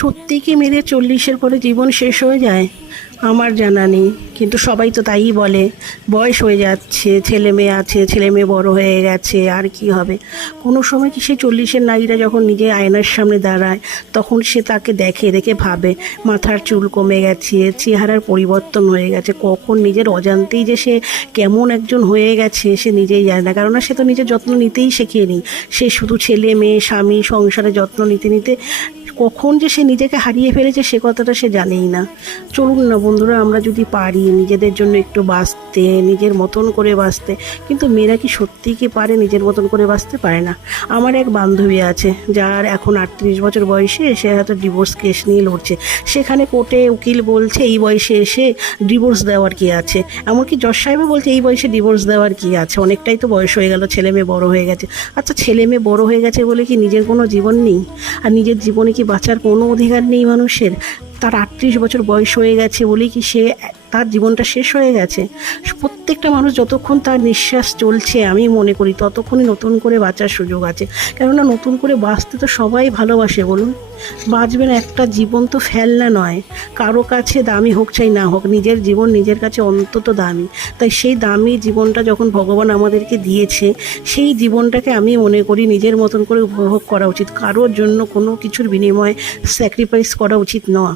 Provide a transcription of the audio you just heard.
সত্যি কি মেয়েদের 40-এর পরে জীবন শেষ হয়ে যায়? আমার জানা নেই, কিন্তু সবাই তো তাইই বলে। বয়স হয়ে যাচ্ছে, ছেলে মেয়ে আছে, ছেলে মেয়ে বড় হয়ে গেছে, আর কি হবে। কোনো সময় কি সেই 40-এর নারীরা যখন নিজে আয়নার সামনে দাঁড়ায়, তখন সে তাকে দেখে, দেখে ভাবে মাথার চুল কমে গেছে, চেহারার পরিবর্তন হয়ে গেছে, কখন নিজের অজান্তেই যে সে কেমন একজন হয়ে গেছে সে নিজেই জানে না। কেননা সে তো নিজের যত্ন নিতেই শেখেনি। সে শুধু ছেলে মেয়ে স্বামী সংসারে যত্ন নিতে নিতে কখন যে সে নিজেকে হারিয়ে ফেলেছে সে কথাটা সে জানেই না। চলুন না বন্ধুরা, আমরা যদি পারি নিজেদের জন্য একটু বাঁচতে, নিজের মতন করে বাঁচতে। কিন্তু মেয়েরা কি সত্যিই কি পারে নিজের মতন করে বাঁচতে? পারে না। আমার এক বান্ধবী আছে যার এখন 38 বছর বয়সে, সে হয়তো ডিভোর্স কেস নিয়ে লড়ছে। সেখানে কোর্টে উকিল বলছে এই বয়সে এসে ডিভোর্স দেওয়ার কি আছে। এমনকি জজ সাহেবও বলছে এই বয়সে ডিভোর্স দেওয়ার কি আছে, অনেকটাই তো বয়স হয়ে গেল, ছেলে মেয়ে বড় হয়ে গেছে। আচ্ছা, ছেলে মেয়ে বড় হয়ে গেছে বলে কি নিজের কোনো জীবন নেই? আর নিজের জীবনে কি বাঁচার কোনো অধিকার নেই মানুষের? তার 38 বছর বয়স হয়ে গেছে বলেই কি সে তার জীবনটা শেষ হয়ে গেছে? প্রত্যেকটা মানুষ যতক্ষণ তার নিঃশ্বাস চলছে আমি মনে করি ততক্ষণই নতুন করে বাঁচার সুযোগ আছে। কেননা নতুন করে বাঁচতে তো সবাই ভালোবাসে, বলুন। বাঁচবেন, একটা জীবন তো ফেলনা নয়। কারো কাছে দামি হোক চাই না হোক, নিজের জীবন নিজের কাছে অন্তত দামি। তাই সেই দামি জীবনটা যখন ভগবান আমাদেরকে দিয়েছে, সেই জীবনটাকে আমি মনে করি নিজের মতন করে উপভোগ করা উচিত। কারোর জন্য কোনো কিছুর বিনিময়ে স্যাক্রিফাইস করা উচিত নয়।